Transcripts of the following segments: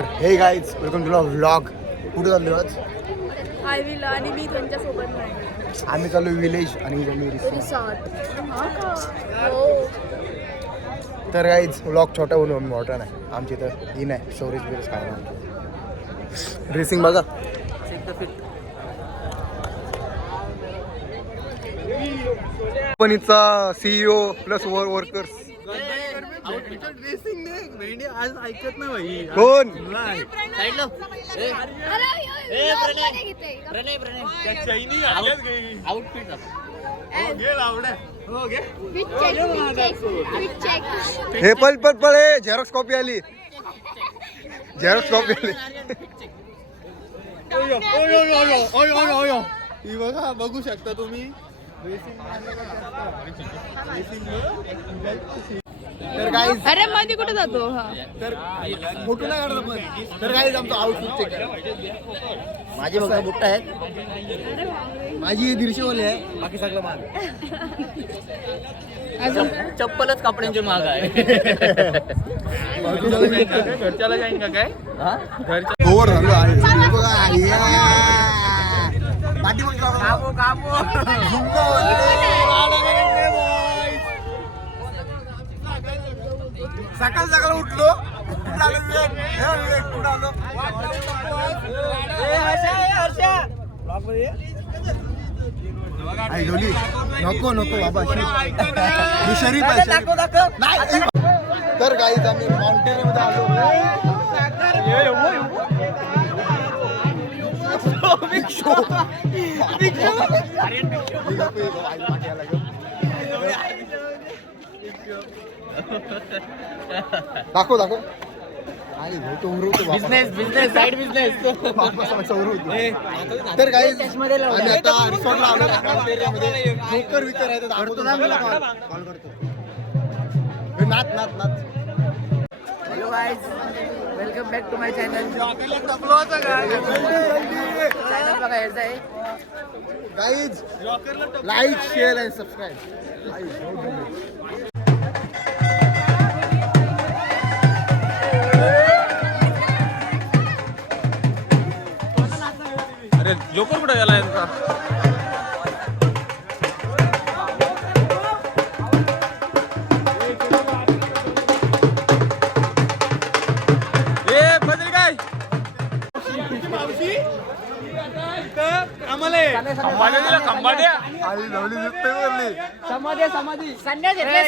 तर हे guys welcome to vlog. कुठे चाललो आज? आय विल आणि मी त्यांच्यासोबत नाही. आम्ही चाललो विलेज आणि चाललो रिसॉर्ट. रिसॉर्ट. हा का? हो. तर गाईज व्लॉग छोटा होऊन मोठा नाही. आमची तर ही नाही स्टोरेज बिरेज काय नाही. ड्रेसिंग बघा. कंपनीचा CEO प्लस वर्कर्स. ड्रेसिंग नाही आज ऐकत ना भाई. कोण? साईडला आउटफिट हे पल हे झेरॉक्स कॉपी आली. झेरॉक्स कॉपी आली. ही बघा बघू शकता तुम्ही. तर गाईज अरे मध्ये कुठे जातो? हा तर फोटो नाही काढत पण. तर गाईज आमचा आउटफिट चेक करा. माझे बघा बुट्टा आहेत. माझी 150 वाली आहे. बाकी सगळं माल. चप्पलच कपड्यांची महाग आहे. घरच्याला जाईन का काय? ओव्हर झालो आहे. बघा पाठी मग सकाळ सकाळ उठलो. नको नको बाबा शरीफ आहे. तर गाईज आम्ही माउंटेन मध्ये आलो. दाखव दाखव. Business side business. तर काही आम्ही आता रिसॉर्टला आलो. जोकर विकर आहे. कॉल करतो. Nath Nath Nath. Hello guys, welcome back to my channel. Channel बघा यायचं आहे. Guys like share and subscribe. अरे जोकर कुठे गेला यांचा? समाधी संन्यास घेतले.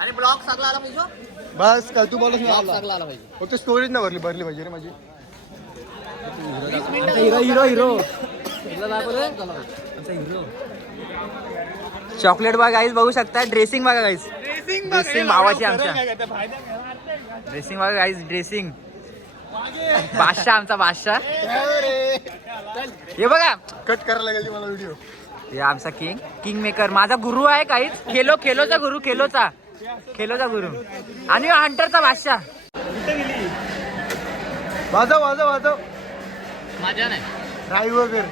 आणि ब्लॉक सगळा आला पाहिजे. बस काय तू बोलत ब्लॉक सगळा आला पाहिजे. फक्त स्टोरेज ना भरली पाहिजे रे माझी. चॉकलेट बघा गाईज बघू शकता. ड्रेसिंग बघा गाईज. ड्रेसिंग भावाची आमच्या. ड्रेसिंग बघा गाईज. ड्रेसिंग बादशाह आमचा बादशाह. हे बघा कट करायला लागेल मला व्हिडिओ. हे आमचा किंग मेकर माझा गुरु आहे काहीच. खेलोचा गुरु. खेलोचा गुरु आणि हंटरचा बादशाह. वाजव वाजव वाजव. माझ्या नाही ड्राईव्ह कर.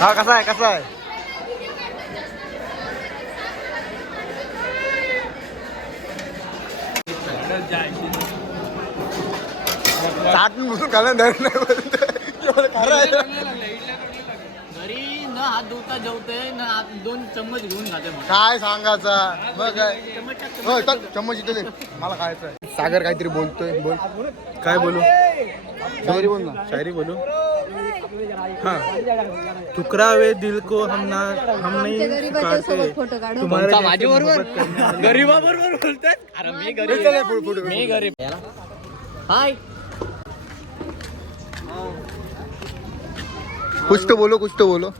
हा कसा आहे चाटून घुसून खायला धरण नाही. घरी न हात धुता जेवते न हात 2 चम्मच घेऊन खाते. काय सांगायचा मग काय. हो चम्मच इथे दे. मला खायचं आहे. सागर काहीतरी बोलतोय. बोल. काय बोलू? शायरी बोल ना. शायरी बोलू. ठुकरावे दिल को हम नहीं काटते तुमचा माझ्याबरोबर गरीबाबरोबर बोलतात. अरे मी गरीब. हाय कुछ तो बोलो.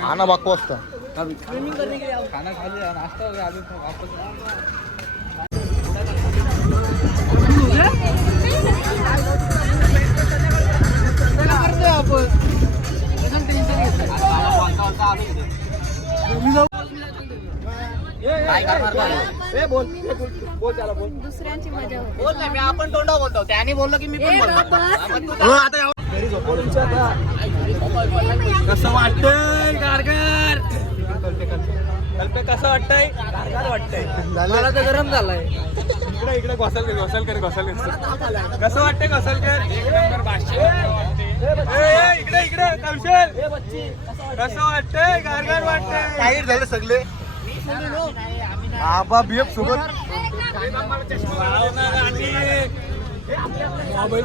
खाना बकवास था. खाना खा लिया नाश्ता हो गया अभी वापस. बोल दुसऱ्यांची मजा होते. बोल नाही, मी आपण तोंडावर बोलतो. त्याने बोललो की मी पण बोलतो. हो, आता या- कसं वाटतंय गारगार कल्पे कसं वाटतंय गारगार वाटतंय मला तर गरम झालाय इकडे इकडे घोसालकर कसं वाटतंय घोसालकर एक नंबर इकडे इकडे कौशल कसं वाटतंय गारगार वाटतंय टाईट झाले सगळे आबा बीएफ सोबत मोबाईल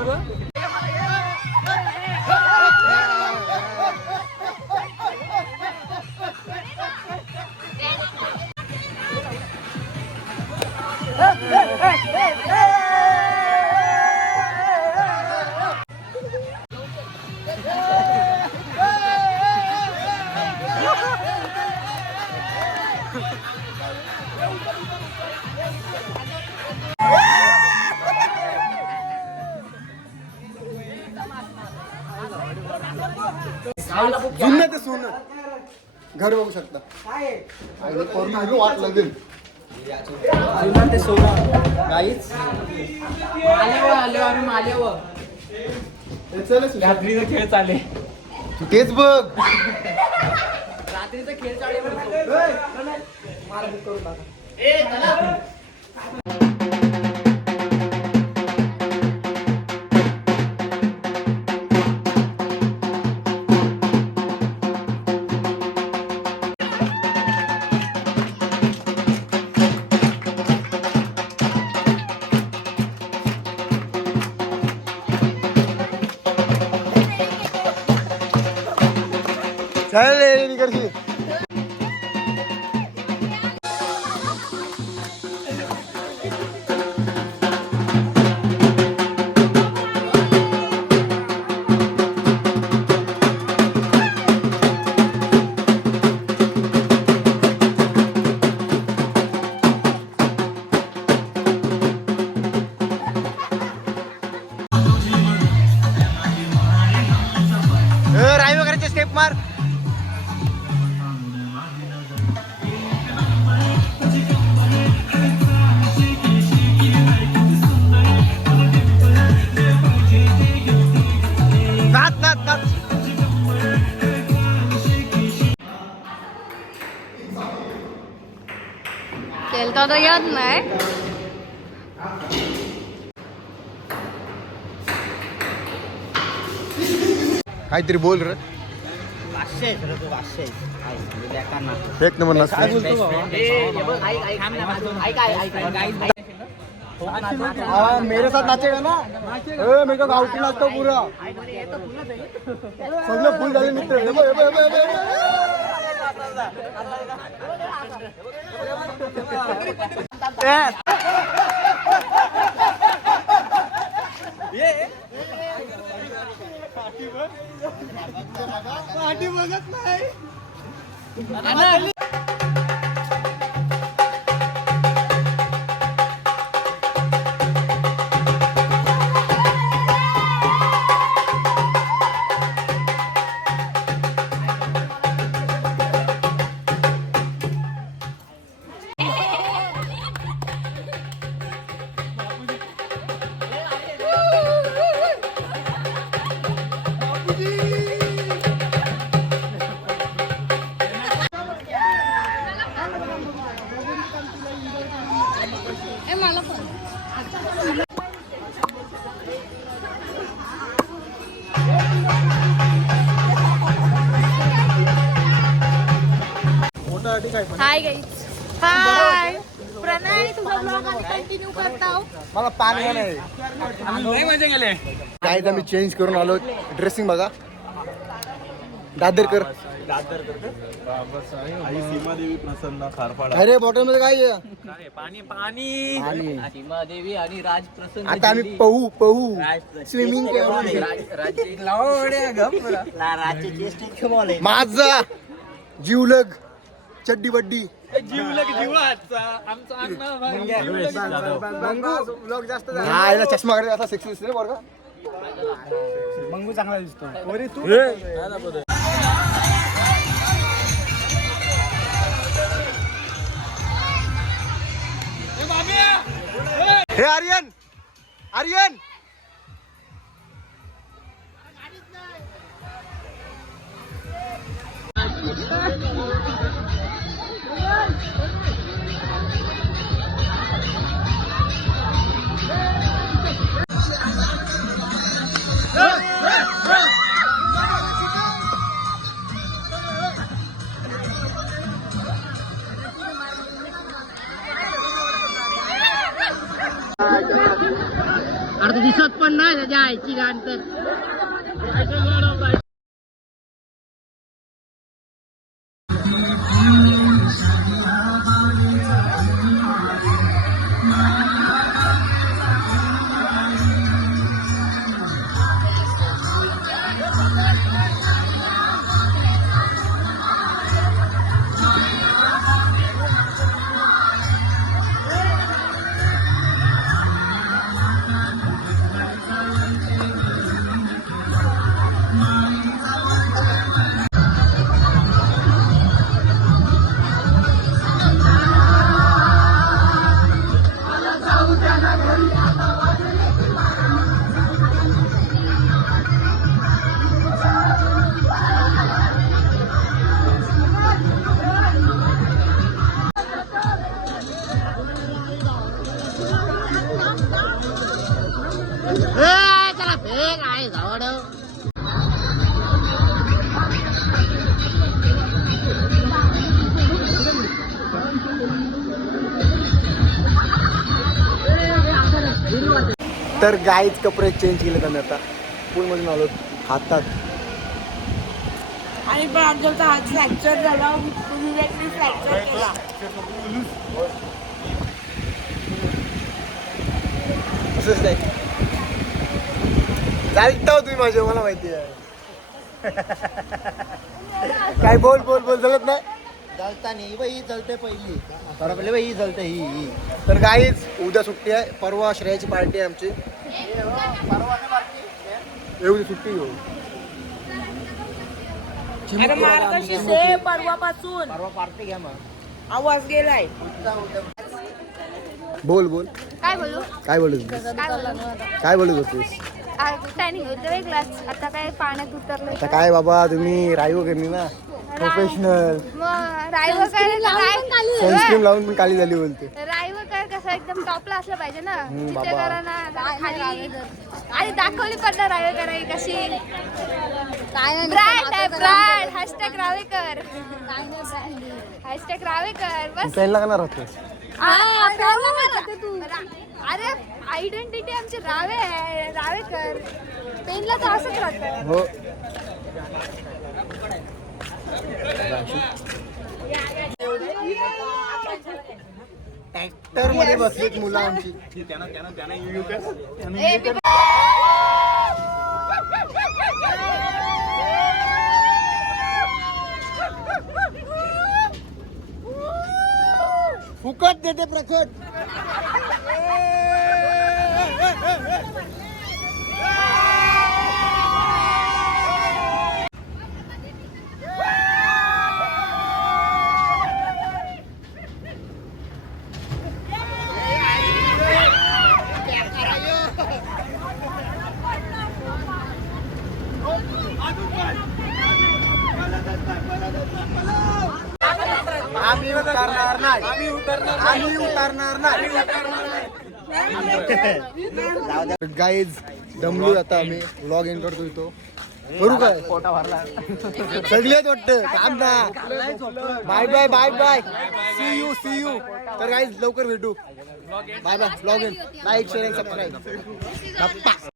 जुनं ते सोनं घर बघू शकता आणि पूर्ण वाट लागेल ते सोनं गाईच रात्रीचा खेळ चाले तू तेच बघ रात्रीचा खेळ चाले चल रे निकरशी राई वगैरेचे स्टेप मार नाच नाच नाच खेळता तर येत नाही. काहीतरी बोल रे एक नंबर नाच हाँ मेरे साथ नाचेगा ना मेरे को गाँव नाचतो पूरा सगळे फुल झाले मित्र पाठी बघत नाही मला पण हाय गाईज हाय प्रणय तुझा ब्लॉग आम्ही कंटिन्यू करताव मला पाणी नाही लय मजा गेले काय आम्ही चेंज करून आलो ड्रेसिंग बघा दादरकर सीमादेवी प्रसन्न खारपाडा अरे बॉटल मध्ये काय आहे? पाणी पाणी आणि सीमादेवी आणि राज प्रसन्न आता आम्ही पहू स्विमिंग माझा जीवलग चड्डी बड्डी जीवाचा आमचा हा याला चष्मा करायचा असा सेक्सी दिसते रे बरं का मंगू चांगला दिसतो हे आर्यन आर्यन अरे दिसत पण नाही त्याच्या आईची गाण तर. त्याला फेक आहे झाड. तर गाईच कपडे चेंज केले आम्ही आता पूलमधून आलो हातात. आणि पण आमचा हात फ्रॅक्चर झाला, फ्रॅक्चर केला. असंच नाही चालता तुम्ही माझे मला माहिती आहे. काय बोल बोल बोल जळत नाही जळता नाही बाई जळते पहिली बरोबर बाई जळते ही. तर गाईच उद्या सुट्टी आहे, परवा श्रेयाची पार्टी आहे आमची. एवढी सुट्टी घेऊ परवापासून परवा पार्टी घ्या मग. आवाज गेलाय. बोल बोल काय बोलू काय बोलत होतीस काय बोलत होतीस. टॅनिंग होतं वेगळाच. आता काय पाण्यात उतरलंय. आता काय बाबा तुम्ही राईव करणी ना प्रोफेशनल. मग रायवर सनस्क्रीन लावून पण काली झाली बोलते. रायवर काय कसं एकदम टॉपला असलं पाहिजे ना. तिथे बाबा. करा ना खाली आणि दाखवली पण ना रायवर करायची कशी. ब्रँड आहे brand. Hashtag Ravekar. Hashtag Ravekar बस. पेन लागणार होते अरे आयडेंटिटी आमची रावे आहे. रावेकर पेनला तर असंच राहतं. हो. ट्रॅक्टर मध्ये बसलीत मुलं आमची. फुकट देते प्रकट. आम्ही उतरणार नाही. आम्ही उतरणार नाही. गाईज दमलो आता आम्ही. व्लॉग एंड करतो इथं. करू काय पोटा भरला सगळेच वाटतं काम ना. Bye bye bye bye see you. तर गाईज लवकर भेटू. Bye bye. Vlog end. Like share subscribe.